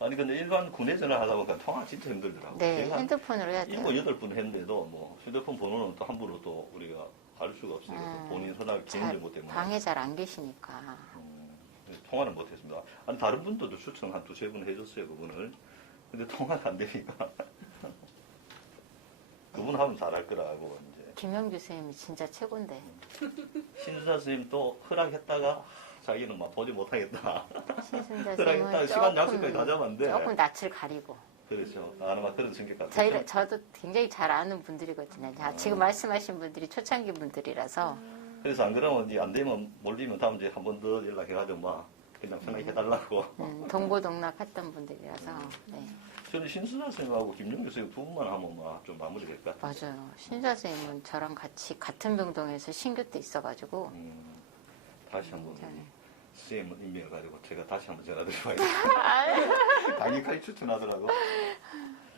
아니 근데 일반 군내 전화 하다 보니까 통화 진짜 힘들더라고. 네, 핸드폰으로 해야 돼요. 인구 8분 했는데도 뭐 휴대폰 번호는 또 함부로 또 우리가 알 수가 없으니까 본인 전화 개인정보 때문에 방에 잘 안 계시니까. 통화는 못했습니다. 아니 다른 분들도 추천 한 2-3분 해줬어요 그분을. 근데 통화가 안 되니까 그분 하면 잘할 거라고 이제. 김영주 선생님이 진짜 최고인데. 신수자 선생님도 허락했다가 자기는 막 보지 못하겠다. 신순자 허락했다가 선생님은 시간 약속까지 다 잡았는데. 조금 낯을 가리고. 그렇죠. 아마 그런 성격 같아요. 저도 굉장히 잘 아는 분들이거든요. 지금 말씀하신 분들이 초창기 분들이라서. 그래서 안 그러면 이제 안 되면 몰리면 다음 주에 한 번 더 연락해가지고 막 그냥 편하게 해달라고. 동고동락했던 분들이라서. 네. 저는 신수자 선생님하고 김영주 선생님 두 분만 하면 막 좀 마무리 될 것 같아요. 맞아요. 신자 선생님은 저랑 같이 같은 병동에서 신규 때 있어가지고. 다시 한번 네. 선생님 임명해가지고 제가 다시 한번 전화드려봐야겠다. 강력하게 추천하더라고.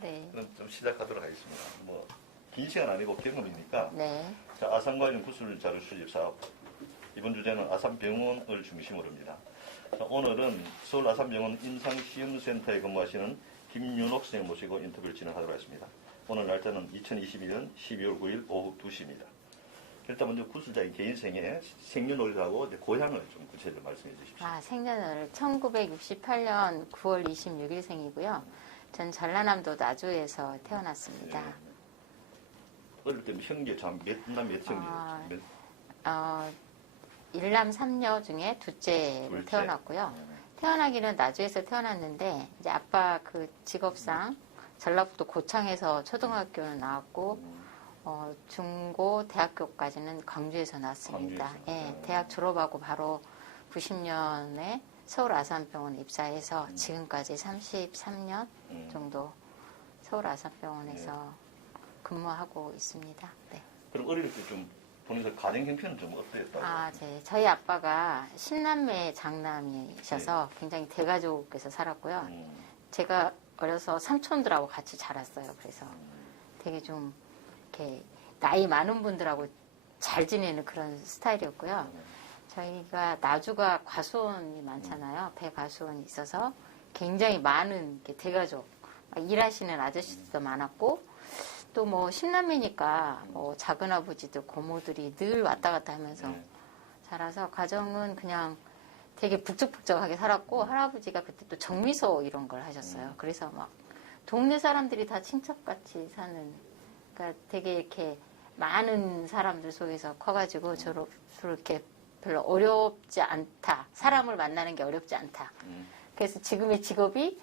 네. 그럼 좀 시작하도록 하겠습니다. 뭐 긴 시간 아니고 경험이니까. 네. 자, 아산 관련 구술 자료 수집 사업. 이번 주제는 아산병원을 중심으로입니다. 자, 오늘은 서울 아산병원 임상시험센터에 근무하시는 김윤옥 선생님 모시고 인터뷰를 진행하도록 하겠습니다. 오늘 날짜는 2021년 12월 9일 오후 2시입니다. 일단 먼저 구술자의 개인생애, 생년월일하고 고향을 좀 구체적으로 말씀해 주십시오. 생년월일 1968년 9월 26일생이고요. 전 전라남도 나주에서 태어났습니다. 네. 어릴 때는 형제 몇 형제? 일남 3녀 중에 둘째로 태어났고요. 태어나기는 나주에서 태어났는데 이제 아빠 그 직업상 전라북도 고창에서 초등학교는 나왔고 중고 대학교까지는 광주에서 나왔습니다. 예, 대학 졸업하고 바로 90년에 서울 아산병원에 입사해서 지금까지 33년 정도 서울 아산병원에서 근무하고 있습니다. 네. 그럼 어릴 때 좀 본인의 가정 형편은 좀 어땠다고? 네. 저희 아빠가 10남매 장남이셔서 굉장히 대가족에서 살았고요. 제가 어려서 삼촌들하고 같이 자랐어요. 그래서 되게 좀 이렇게 나이 많은 분들하고 잘 지내는 그런 스타일이었고요. 저희가 나주가 과수원이 많잖아요. 배과수원이 있어서 굉장히 많은 대가족, 일하시는 아저씨들도 많았고 또 뭐 10남매니까 뭐 작은아버지들 고모들이 늘 왔다 갔다 하면서 자라서 가정은 그냥 되게 북적북적하게 살았고 할아버지가 그때 또 정미소 이런 걸 하셨어요. 그래서 막 동네 사람들이 다 친척같이 사는, 그러니까 되게 이렇게 많은 사람들 속에서 커가지고 저로 이렇게 별로 어렵지 않다. 사람을 만나는 게 어렵지 않다. 그래서 지금의 직업이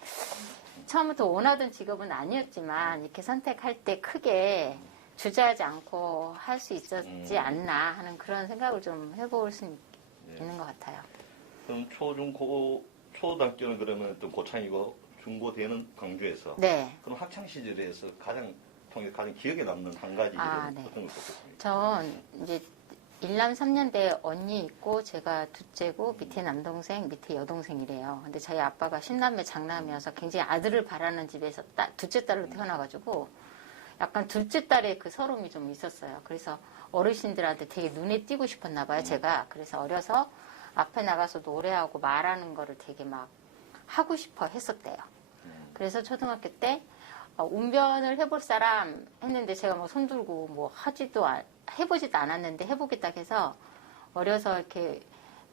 처음부터 원하던 직업은 아니었지만 이렇게 선택할 때 크게 주저하지 않고 할 수 있었지 않나 하는 그런 생각을 좀 해볼 수 있는 것 같아요. 그럼 초등학교는 그러면 또 고창이고 중고대는 광주에서. 네. 그럼 학창 시절에서 가장 기억에 남는 한 가지 네. 어떤 걸 꼽겠습니까? 전 이제 일남 3년대 언니 있고 제가 둘째고 밑에 남동생 밑에 여동생이래요. 근데 저희 아빠가 10남매 장남이어서 굉장히 아들을 바라는 집에서 둘째 딸로 태어나가지고 약간 둘째 딸의 그 서름이 좀 있었어요. 그래서 어르신들한테 되게 눈에 띄고 싶었나 봐요, 제가. 그래서 어려서 앞에 나가서 노래하고 말하는 거를 되게 막 하고 싶어 했었대요. 그래서 초등학교 때 운변을 해볼 사람 했는데 제가 뭐 손들고 뭐 해보지도 않았는데 해보겠다 해서 어려서 이렇게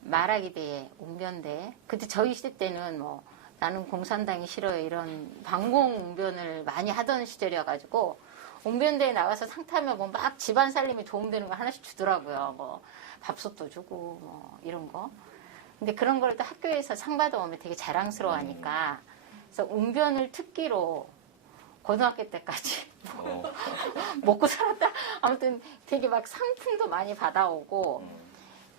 말하기 대회, 운변대. 그때 저희 시대 때는 뭐 나는 공산당이 싫어요 이런 방공 운변을 많이 하던 시절이어가지고 운변대에 나가서 상 타면 뭐 막 집안 살림에 도움되는 거 하나씩 주더라고요. 뭐 밥솥도 주고 뭐 이런 거. 근데 그런 걸 또 학교에서 상 받아오면 되게 자랑스러워하니까 그래서 운변을 특기로 고등학교 때까지 먹고 살았다. 아무튼 되게 막 상품도 많이 받아오고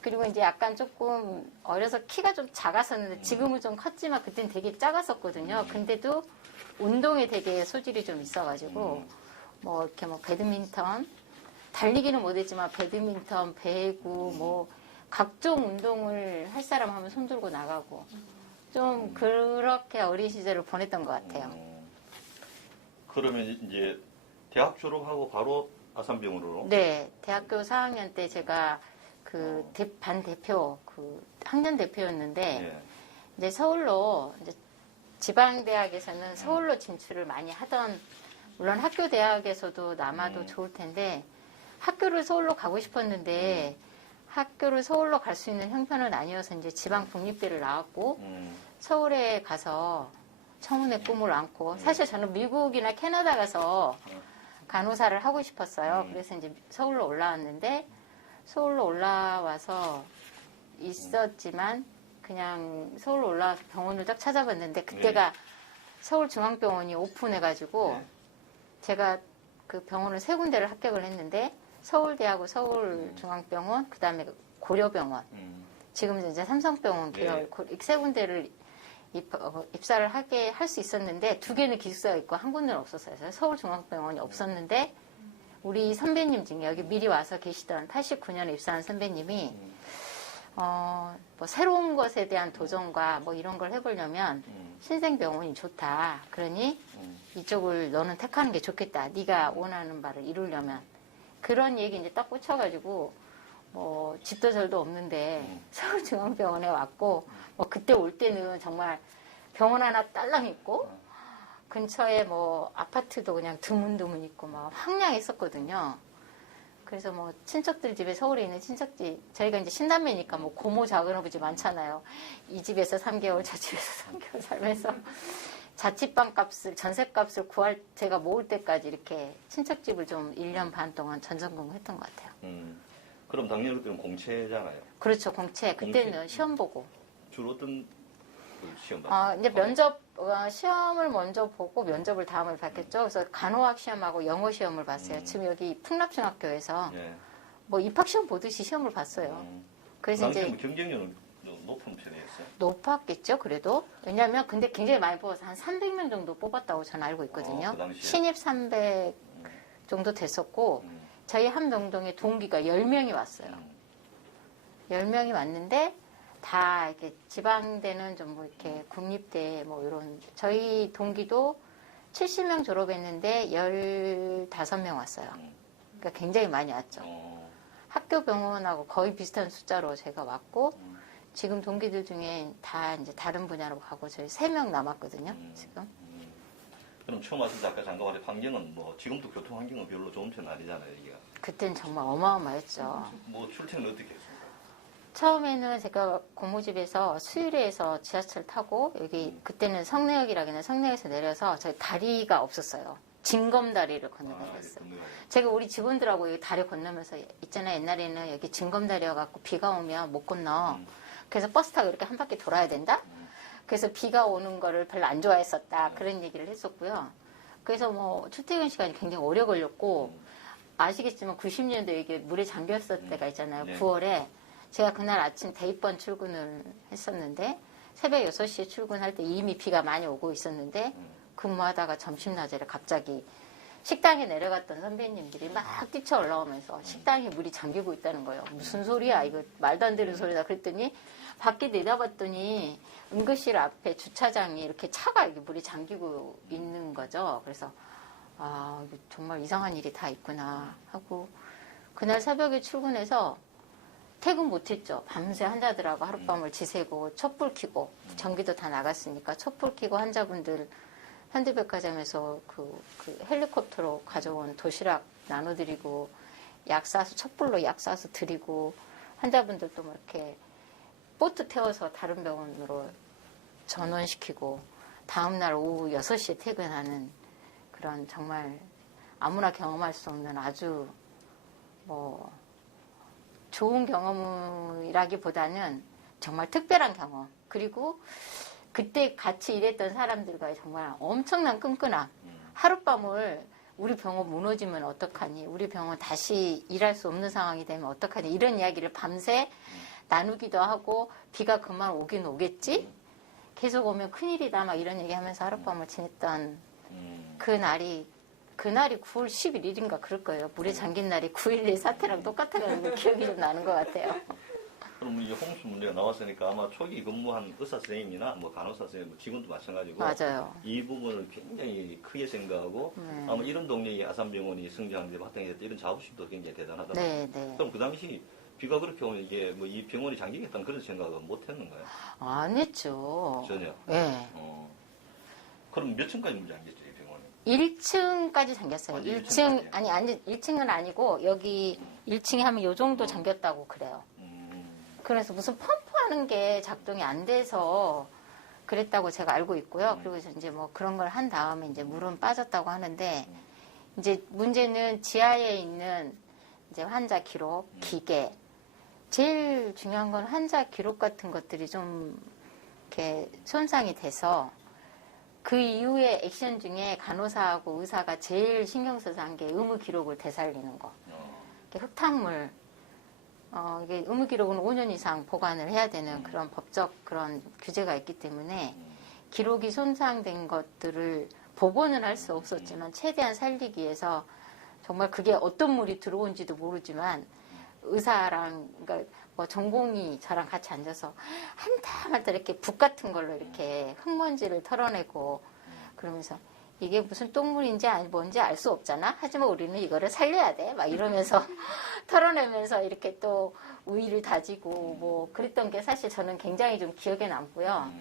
그리고 이제 약간 조금 어려서 키가 좀 작았었는데 지금은 좀 컸지만 그때는 되게 작았었거든요. 근데도 운동에 되게 소질이 좀 있어가지고 뭐 이렇게 뭐 배드민턴 달리기는 못했지만 배드민턴, 배구 뭐 각종 운동을 할 사람 하면 손들고 나가고 좀 그렇게 어린 시절을 보냈던 것 같아요. 그러면 이제 대학 졸업하고 바로 아산병원으로? 네, 대학교 4학년 때 제가 그 반 대표, 그 학년 대표였는데 이제 서울로 이제 지방대학에서는 서울로 진출을 많이 하던, 물론 학교 대학에서도 남아도 좋을 텐데 학교를 서울로 가고 싶었는데 학교를 서울로 갈 수 있는 형편은 아니어서 이제 지방 국립대를 나왔고 서울에 가서 청운의 꿈을 안고, 사실 저는 미국이나 캐나다 가서 간호사를 하고 싶었어요. 그래서 이제 서울로 올라왔는데, 서울로 올라와서 있었지만 그냥 서울로 올라와서 병원을 딱 찾아봤는데 그때가 서울중앙병원이 오픈해가지고 제가 그 병원을 세 군데를 합격을 했는데, 서울대하고 서울중앙병원, 그 다음에 고려병원, 지금은 이제 삼성병원 계열 세 군데를 입사를 하게 할 수 있었는데, 두 개는 기숙사가 있고 한 군데는 없었어요. 그래서 서울중앙병원이 없었는데, 우리 선배님 중에 여기 미리 와서 계시던 89년에 입사한 선배님이 뭐 새로운 것에 대한 도전과 뭐 이런 걸 해보려면 신생병원이 좋다. 그러니 이쪽을 너는 택하는 게 좋겠다. 네가 원하는 바를 이루려면. 그런 얘기 이제 딱 꽂혀가지고 뭐 집도 절도 없는데 서울중앙병원에 왔고, 뭐 그때 올 때는 정말 병원 하나 딸랑 있고 근처에 뭐 아파트도 그냥 드문드문 있고 막 황량했었거든요. 그래서 뭐 친척들 집에, 서울에 있는 친척집, 저희가 이제 신남매니까 뭐 고모 작은아버지 많잖아요. 이 집에서 3개월, 저 집에서 3개월 살면서 자취방 값을, 전셋값을 구할, 제가 모을 때까지 이렇게 친척집을 좀 1년 반 동안 전전긍긍했던 것 같아요. 그럼 당연히 그때는 공채잖아요. 그렇죠, 공채. 그때는 시험 보고. 주로 어떤 그 시험 봤어요? 이제 면접, 시험을 먼저 보고 면접을 다음을 봤겠죠. 그래서 간호학 시험하고 영어 시험을 봤어요. 지금 여기 풍납중학교에서 뭐 입학시험 보듯이 시험을 봤어요. 그래서 이제 뭐 경쟁률은 높은 편이었어요? 높았겠죠, 그래도. 왜냐면 근데 굉장히 많이 뽑아서 한 300명 정도 뽑았다고 저는 알고 있거든요. 그 당시에? 신입 300 정도 됐었고, 저희 한 명동에 동기가 10명이 왔어요. 10명이 왔는데, 다 이렇게 지방대는 좀 뭐 이렇게 국립대 뭐 이런, 저희 동기도 70명 졸업했는데 15명 왔어요. 그러니까 굉장히 많이 왔죠. 학교 병원하고 거의 비슷한 숫자로 제가 왔고, 지금 동기들 중에 다 이제 다른 분야로 가고 저희 3명 남았거든요, 지금. 그럼 처음 왔을 때 아까 잠깐 말한 환경은 뭐 지금도 교통 환경은 별로 좋은 편 아니잖아요, 여기가. 그때는 정말 어마어마했죠. 뭐 출퇴근 어떻게 했습니까? 처음에는 제가 고모집에서 수유리에서 지하철 타고, 여기 그때는 성내역이라기는 성내역에서 내려서 저희 다리가 없었어요. 징검다리를 건너가야 했어요. 제가 우리 직원들하고 여기 다리 건너면서, 있잖아요, 옛날에는 여기 징검다리여갖고 비가 오면 못 건너. 그래서 버스 타고 이렇게 한 바퀴 돌아야 된다? 그래서 비가 오는 거를 별로 안 좋아했었다. 그런 얘기를 했었고요. 그래서 뭐 출퇴근 시간이 굉장히 오래 걸렸고, 아시겠지만 90년도에 이게 물에 잠겼을 때가 있잖아요. 9월에. 제가 그날 아침 대입번 출근을 했었는데, 새벽 6시에 출근할 때 이미 비가 많이 오고 있었는데, 근무하다가 점심 낮에 갑자기 식당에 내려갔던 선배님들이 막 뛰쳐 올라오면서 식당에 물이 잠기고 있다는 거예요. 무슨 소리야? 이거 말도 안 되는 소리다. 그랬더니 밖에 내다봤더니 응급실 앞에 주차장에 이렇게 차가 이렇게 물이 잠기고 있는 거죠. 그래서 이거 정말 이상한 일이 다 있구나 하고, 그날 새벽에 출근해서 퇴근 못했죠. 밤새 환자들하고 하룻밤을 지새고 촛불 켜고, 전기도 다 나갔으니까 촛불 켜고 환자분들 현대백화점에서 그 헬리콥터로 가져온 도시락 나눠드리고, 약 싸서, 촛불로 약 싸서 드리고, 환자분들도 뭐 이렇게 보트 태워서 다른 병원으로 전원시키고, 다음날 오후 6시에 퇴근하는 그런 정말 아무나 경험할 수 없는 아주 뭐 좋은 경험이라기보다는 정말 특별한 경험. 그리고 그때 같이 일했던 사람들과의 정말 엄청난 끈끈함. 하룻밤을 우리 병원 무너지면 어떡하니? 우리 병원 다시 일할 수 없는 상황이 되면 어떡하니? 이런 이야기를 밤새 나누기도 하고, 비가 그만 오긴 오겠지? 계속 오면 큰일이다. 막 이런 얘기 하면서 하룻밤을 지냈던 그날이 9월 11일인가 그럴 거예요. 물에 잠긴 날이 9.11 사태랑 똑같아가지고 기억이 좀 나는 것 같아요. 그럼 이제 홍수 문제가 나왔으니까 아마 초기 근무한 의사 선생님이나 뭐 간호사 선생님, 뭐 직원도 마찬가지고 맞아요. 이 부분을 굉장히 크게 생각하고 아마 이런 동네에 아산병원이 성장하는데 바탕이 됐다 이런 자부심도 굉장히 대단하다. 네, 네. 그럼 그 당시 비가 그렇게 오면 이게 뭐 이 병원이 잠기겠다는 그런 생각은 못 했는가요? 안 했죠. 전혀. 네. 그럼 몇 층까지 문이 잠겼죠, 이 병원에? 1층까지 잠겼어요. 아, 1층, 1층까지? 아니, 1층은 아니고, 여기 1층에 하면 요 정도 잠겼다고 그래요. 그래서 무슨 펌프하는 게 작동이 안 돼서 그랬다고 제가 알고 있고요. 그리고 이제 뭐 그런 걸 한 다음에 이제 물은 빠졌다고 하는데, 이제 문제는 지하에 있는 이제 환자 기록, 기계. 제일 중요한 건 환자 기록 같은 것들이 좀 이렇게 손상이 돼서 그 이후에 액션 중에 간호사하고 의사가 제일 신경 써서 한 게 의무 기록을 되살리는 거. 이렇게 흙탕물, 이게 의무 기록은 5년 이상 보관을 해야 되는 그런 법적 그런 규제가 있기 때문에 기록이 손상된 것들을 복원을 할 수 없었지만 최대한 살리기 위해서 정말 그게 어떤 물이 들어온지도 모르지만 의사랑 그러니까 뭐 전공이 저랑 같이 앉아서 한타 이렇게 북 같은 걸로 이렇게 흙먼지를 털어내고 그러면서 이게 무슨 똥물인지 아니 뭔지 알 수 없잖아. 하지만 우리는 이거를 살려야 돼. 막 이러면서 털어내면서 이렇게 또 우위를 다지고 뭐 그랬던 게 사실 저는 굉장히 좀 기억에 남고요.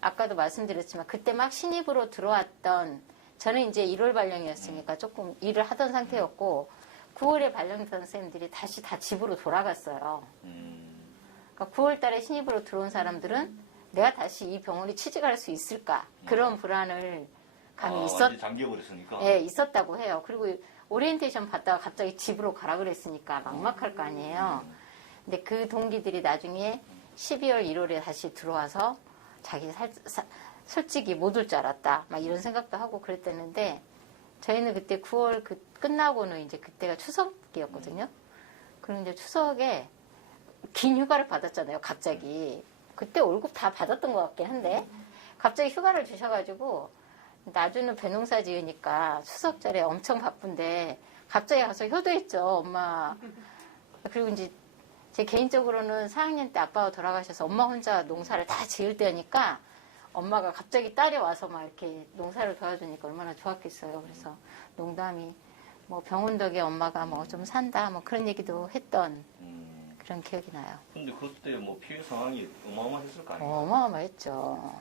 아까도 말씀드렸지만 그때 막 신입으로 들어왔던 저는 이제 1월 발령이었으니까 조금 일을 하던 상태였고 9월에 발령된 선생님들이 다시 다 집으로 돌아갔어요. 그러니까 9월 달에 신입으로 들어온 사람들은 내가 다시 이 병원에 취직할 수 있을까 그런 불안을 감이 잠겨버렸으니까. 예, 있었다고 해요. 그리고 오리엔테이션 받다가 갑자기 집으로 가라 그랬으니까 막막할 거 아니에요. 근데 그 동기들이 나중에 12월, 1월에 다시 들어와서 자기 솔직히 못 올 줄 알았다. 막 이런 생각도 하고 그랬댔는데 저희는 그때 9월 끝나고는 이제 그때가 추석이었거든요. 그럼 이제 추석에 긴 휴가를 받았잖아요. 갑자기. 그때 월급 다 받았던 것 같긴 한데 갑자기 휴가를 주셔가지고 나주는 벼농사 지으니까 추석절에 엄청 바쁜데 갑자기 가서 효도했죠. 엄마. 그리고 이제 제 개인적으로는 4학년 때 아빠가 돌아가셔서 엄마 혼자 농사를 다 지을 때니까 엄마가 갑자기 딸이 와서 막 이렇게 농사를 도와주니까 얼마나 좋았겠어요. 그래서 농담이 뭐 병원 덕에 엄마가 뭐 좀 산다 뭐 그런 얘기도 했던 그런 기억이 나요. 근데 그때 뭐 피해 상황이 어마어마했을 거 아니에요? 어마어마했죠.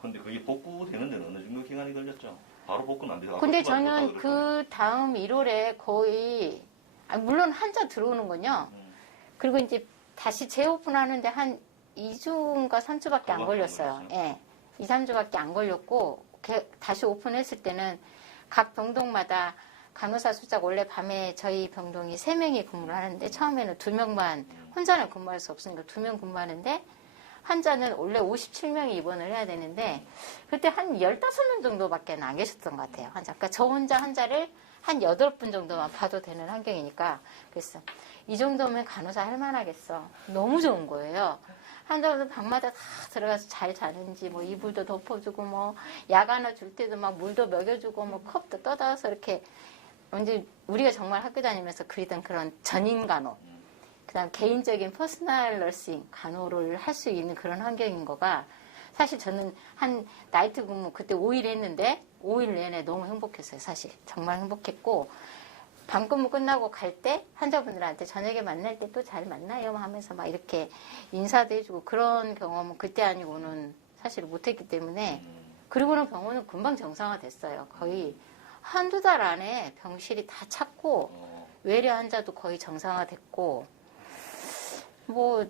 근데 그게 복구되는 데는 어느 정도 기간이 걸렸죠? 바로 복구는 안 돼서. 근데 저는 그 다음 1월에 거의 물론 환자 들어오는 건요. 그리고 이제 다시 재오픈하는데 한 2주인가 3주밖에 안 걸렸어요. 예. 2, 3주밖에 안 걸렸고 다시 오픈했을 때는 각 병동마다 간호사 숫자 원래 밤에 저희 병동이 3명이 근무를 하는데 처음에는 2명만 혼자는 근무할 수 없으니까 2명 근무하는데 환자는 원래 57명이 입원을 해야 되는데 그때 한 15명 정도밖에 안 계셨던 것 같아요. 환자. 그러니까 저 혼자 환자를 한 8분 정도만 봐도 되는 환경이니까 그랬어. 이 정도면 간호사 할 만하겠어. 너무 좋은 거예요. 환자들 방마다 다 들어가서 잘 자는지 뭐 이불도 덮어주고 뭐 약 하나 줄 때도 막 물도 먹여주고 뭐 컵도 떠다서 이렇게 이제 우리가 정말 학교 다니면서 그리던 그런 전인 간호 그다음 개인적인 퍼스널 너싱 간호를 할 수 있는 그런 환경인 거가 사실 저는 한 나이트 근무 그때 5일 했는데 5일 내내 너무 행복했어요. 사실 정말 행복했고 밤 근무 끝나고 갈 때 환자분들한테 저녁에 만날 때 또 잘 만나요 하면서 막 이렇게 인사도 해주고 그런 경험은 그때 아니고는 사실 못했기 때문에 그리고는 병원은 금방 정상화 됐어요. 거의 한두 달 안에 병실이 다 찼고 외래 환자도 거의 정상화 됐고 뭐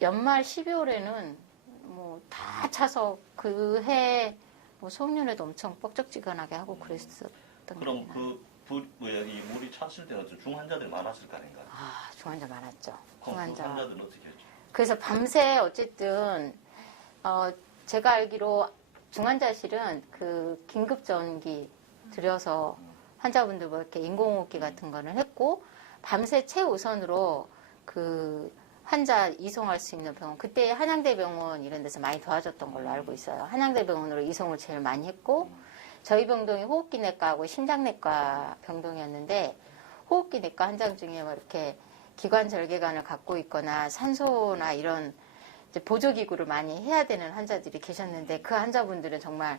연말 12월에는 뭐 다 차서 그 해 뭐 소음연회도 엄청 뻑적지근하게 하고 그랬었던 그럼 이 물이 찼을 때는 좀 중환자들이 많았을 거 아닌가요? 아, 중환자 많았죠. 중환자. 환자들은 어떻게 했죠? 그래서 밤새 어쨌든 제가 알기로 중환자실은 그 긴급 전기 들여서 환자분들 뭐 이렇게 인공호흡기 같은 거는 했고 밤새 최우선으로 그 환자 이송할 수 있는 병원 그때 한양대병원 이런 데서 많이 도와줬던 걸로 알고 있어요. 한양대병원으로 이송을 제일 많이 했고 저희 병동이 호흡기내과하고 심장내과 병동이었는데 호흡기내과 환자 중에 뭐 이렇게 기관절개관을 갖고 있거나 산소나 이런 이제 보조기구를 많이 해야 되는 환자들이 계셨는데 그 환자분들은 정말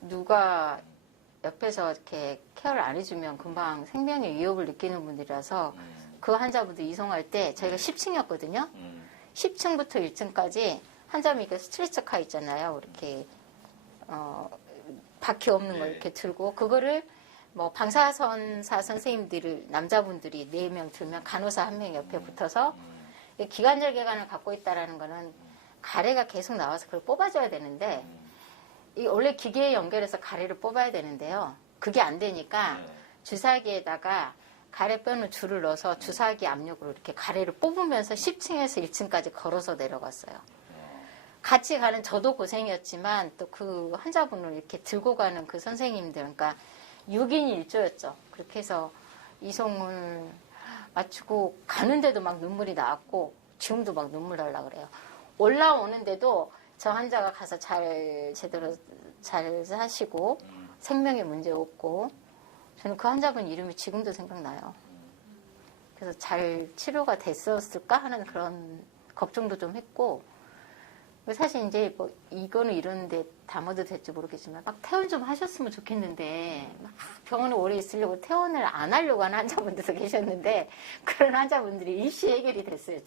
누가 옆에서 이렇게 케어를 안 해주면 금방 생명의 위협을 느끼는 분들이라서 그 환자분들 이송할 때 저희가 10층이었거든요. 10층부터 1층까지 환자분 그 스트레처카 있잖아요. 이렇게 바퀴 없는 거 네. 이렇게 들고 그거를 뭐 방사선사 선생님들을 남자분들이 4명 들면 간호사 1명 옆에 붙어서 기관절개관을 갖고 있다라는 거는 가래가 계속 나와서 그걸 뽑아줘야 되는데 이 원래 기계에 연결해서 가래를 뽑아야 되는데요. 그게 안 되니까 네. 주사기에다가 가래 빼는 줄을 넣어서 주사기 압력으로 이렇게 가래를 뽑으면서 10층에서 1층까지 걸어서 내려갔어요. 같이 가는 저도 고생이었지만 또 그 환자분을 이렇게 들고 가는 그 선생님들, 그러니까 6인 1조였죠. 그렇게 해서 이송을 마치고 가는데도 막 눈물이 나왔고 지금도 막 눈물 날라 그래요. 올라오는데도 저 환자가 가서 제대로 잘 사시고 생명에 문제 없고 저는 그 환자분 이름이 지금도 생각나요. 그래서 잘 치료가 됐었을까 하는 그런 걱정도 좀 했고 사실 이제 뭐 이거는 이런데 담아도 될지 모르겠지만 막 퇴원 좀 하셨으면 좋겠는데 막 병원에 오래 있으려고 퇴원을 안 하려고 하는 환자분들도 계셨는데 그런 환자분들이 일시 해결이 됐어요.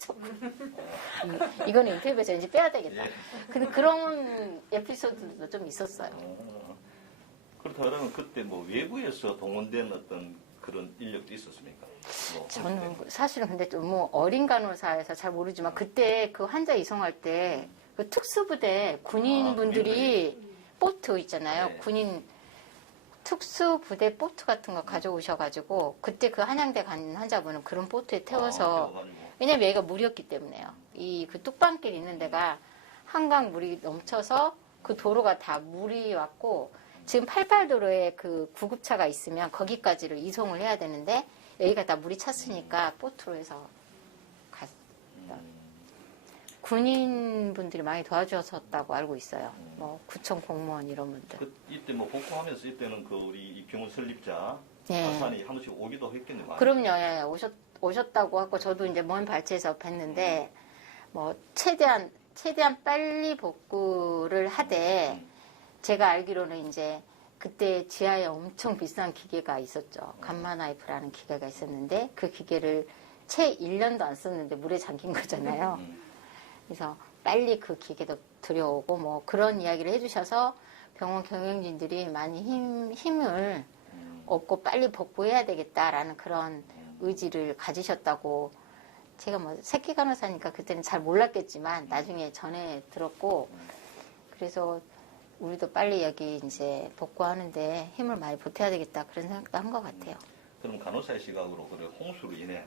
이거는 인터뷰에서 이제 빼야 되겠다. 근데 그런 에피소드도 좀 있었어요. 그렇다면 그때 뭐 외부에서 동원된 어떤 그런 인력도 있었습니까? 뭐 저는 사실은 근데 좀 뭐 어린 간호사에서 잘 모르지만 그때 그 환자 이송할 때 그 특수부대 군인분들이 보트 있잖아요. 네. 군인 특수부대 보트 같은 거 가져오셔가지고 그때 그 한양대 간 환자분은 그런 보트에 태워서 왜냐면 여기가 물이었기 때문에요. 이 그 뚝방길 있는 데가 한강 물이 넘쳐서 그 도로가 다 물이 왔고 지금 88도로에 그 구급차가 있으면 거기까지를 이송을 해야 되는데 여기가 다 물이 찼으니까 보트로 해서 갔어요. 군인분들이 많이 도와주셨다고 알고 있어요. 뭐 구청 공무원 이런 분들. 이때 뭐 복무하면서 이때는 그 우리 이 병원 설립자 네. 박사님이 한 번씩 오기도 했겠네요. 그럼요. 예. 오셨다고 하고 저도 이제 먼 발치에서 뵀는데 뭐 최대한 빨리 복구를 하되 제가 알기로는 이제 그때 지하에 엄청 비싼 기계가 있었죠. 감마나이프라는 기계가 있었는데 그 기계를 채 1년도 안 썼는데 물에 잠긴 거잖아요. 그래서 빨리 그 기계도 들여오고 뭐 그런 이야기를 해주셔서 병원 경영진들이 많이 힘을 얻고 빨리 복구해야 되겠다라는 그런 의지를 가지셨다고 제가 뭐 새끼 간호사니까 그때는 잘 몰랐겠지만 나중에 전해 들었고 그래서 우리도 빨리 여기 이제 복구하는데 힘을 많이 보태야 되겠다 그런 생각도 한 것 같아요. 그럼 간호사의 시각으로 그래 홍수로 인해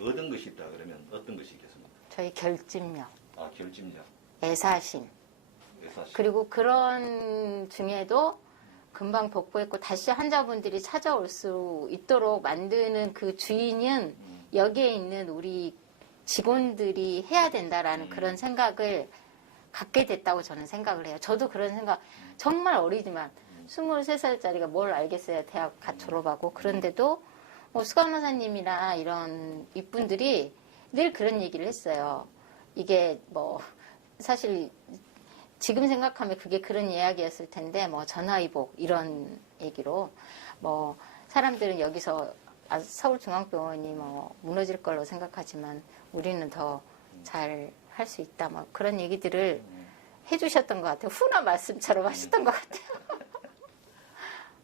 얻은 것이 있다 그러면 어떤 것이 있겠습니까? 저희 결집력, 결집력, 애사심 그리고 그런 중에도 금방 복구했고 다시 환자분들이 찾아올 수 있도록 만드는 그 주인은 여기에 있는 우리 직원들이 해야 된다라는 그런 생각을 갖게 됐다고 저는 생각을 해요. 저도 그런 생각 정말 어리지만 23살짜리가 뭘 알겠어요. 대학 갓 졸업하고 그런데도 뭐 수강마사님이나 이런 윗분들이 늘 그런 얘기를 했어요. 이게 뭐 사실 지금 생각하면 그게 그런 이야기였을 텐데 뭐 전화위복 이런 얘기로 뭐 사람들은 여기서 서울중앙병원이 뭐 무너질 걸로 생각하지만 우리는 더 잘 할 수 있다 뭐 그런 얘기들을 해주셨던 것 같아요. 훈화 말씀처럼 하셨던 것 같아요.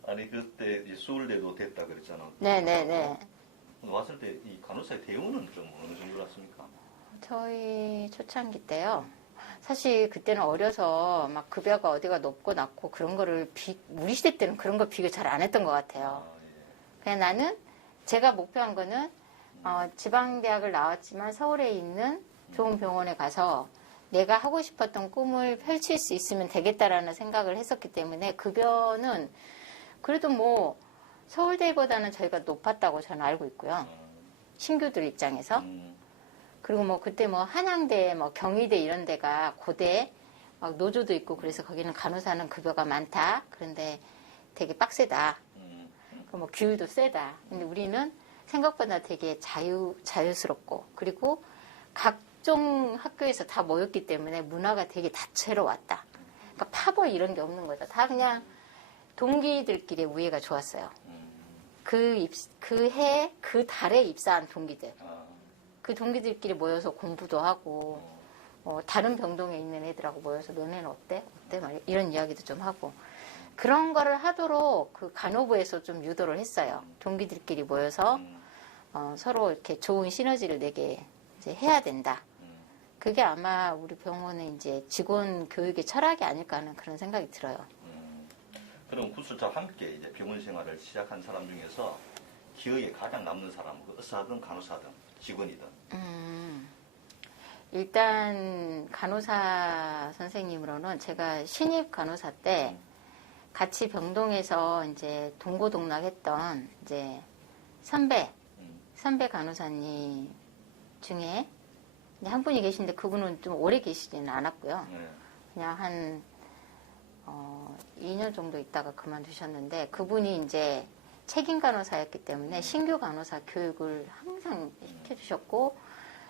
아니 그때 이 수월대도 됐다 그랬잖아. 네네네. 왔을 때 이 간호사의 대우는 좀 어느 정도였습니까? 저희 초창기 때요. 사실 그때는 어려서 막 급여가 어디가 높고 낮고 그런 거를 우리 시대 때는 그런 거 비교 잘 안 했던 것 같아요. 그냥 나는 제가 목표한 거는 지방대학을 나왔지만 서울에 있는 좋은 병원에 가서 내가 하고 싶었던 꿈을 펼칠 수 있으면 되겠다라는 생각을 했었기 때문에 급여는 그래도 뭐 서울대보다는 저희가 높았다고 저는 알고 있고요. 신규들 입장에서. 그리고 뭐 그때 뭐 한양대, 뭐 경희대 이런 데가 고대, 막 노조도 있고 그래서 거기는 간호사는 급여가 많다. 그런데 되게 빡세다. 뭐 규율도 세다. 근데 우리는 생각보다 되게 자유스럽고 그리고 각종 학교에서 다 모였기 때문에 문화가 되게 다채로웠다. 그러니까 파벌 이런 게 없는 거죠. 다 그냥 동기들끼리 우애가 좋았어요. 그 해, 그 달에 입사한 동기들. 그 동기들끼리 모여서 공부도 하고, 다른 병동에 있는 애들하고 모여서 너네는 어때? 어때? 막 이런 이야기도 좀 하고. 그런 거를 하도록 그 간호부에서 좀 유도를 했어요. 동기들끼리 모여서 서로 이렇게 좋은 시너지를 내게 이제 해야 된다. 그게 아마 우리 병원의 이제 직원 교육의 철학이 아닐까 하는 그런 생각이 들어요. 그럼 구술자와 함께 이제 병원 생활을 시작한 사람 중에서 기억에 가장 남는 사람은 의사든 간호사든 직원이든. 일단 간호사 선생님으로는 제가 신입 간호사 때 같이 병동에서 이제 동고동락했던 이제 선배 간호사님 중에 한 분이 계신데 그분은 좀 오래 계시지는 않았고요. 네. 그냥 한 2년 정도 있다가 그만두셨는데 그분이 이제 책임 간호사였기 때문에 신규 간호사 교육을 항상 시켜주셨고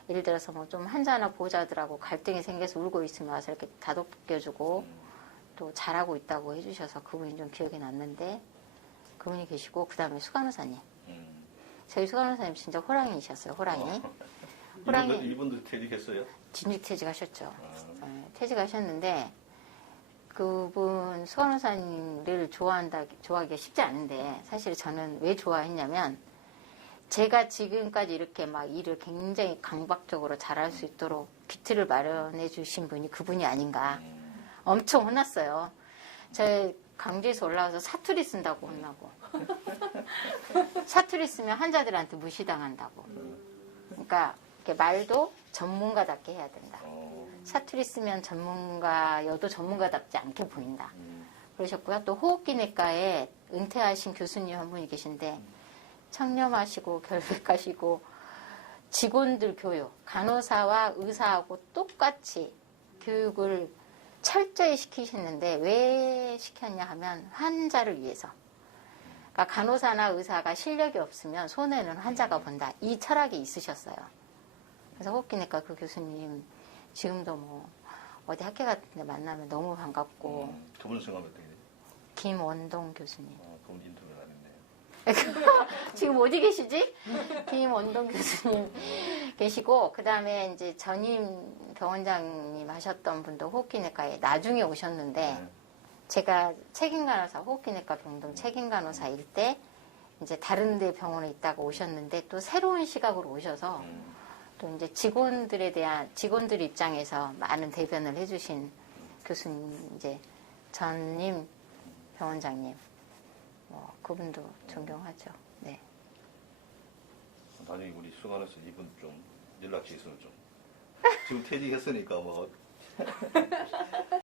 예를 들어서 뭐 좀 환자나 보호자들하고 갈등이 생겨서 울고 있으면 와서 이렇게 다독여주고 또 잘하고 있다고 해주셔서 그분이 좀 기억에 남는데 그분이 계시고 그 다음에 수간호사님. 저희 수간호사님 진짜 호랑이셨어요. 호랑이. 이분도 퇴직했어요? 진직 퇴직하셨죠. 네, 퇴직하셨는데 그분 수간호사님을 좋아하기가 쉽지 않은데 사실 저는 왜 좋아했냐면 제가 지금까지 이렇게 막 일을 굉장히 강박적으로 잘할 수 있도록 기틀을 마련해 주신 분이 그분이 아닌가. 엄청 혼났어요. 제 강주에서 올라와서 사투리 쓴다고 혼나고 사투리 쓰면 환자들한테 무시당한다고. 그러니까 이렇게 말도 전문가답게 해야 된다. 사투리 쓰면 전문가여도 전문가답지 않게 보인다. 그러셨고요. 또 호흡기내과에 은퇴하신 교수님 한 분이 계신데 청렴하시고 결백하시고 직원들 교육, 간호사와 의사하고 똑같이 교육을 철저히 시키시는데 왜 시켰냐 하면 환자를 위해서. 그러니까 간호사나 의사가 실력이 없으면 손해는 환자가 본다. 이 철학이 있으셨어요. 그래서 호흡기내과 그 교수님 지금도 뭐 어디 학회 같은 데 만나면 너무 반갑고. 그분 성함이 어떻게 돼요? 김원동 교수님. 그분 인터뷰를 안 했네요. 지금 어디 계시지? 김원동 교수님 계시고 그 다음에 이제 전임 병원장님 하셨던 분도 호흡기내과에 나중에 오셨는데 제가 책임간호사 호흡기내과 병동 책임간호사일 때 이제 다른 데 병원에 있다가 오셨는데 또 새로운 시각으로 오셔서 또 이제 직원들 입장에서 많은 대변을 해주신 교수님 이제 전임 병원장님 그분도 존경하죠. 네. 나중에 우리 수간호사 이분 좀 연락처 있으면 좀 지금 퇴직했으니까 뭐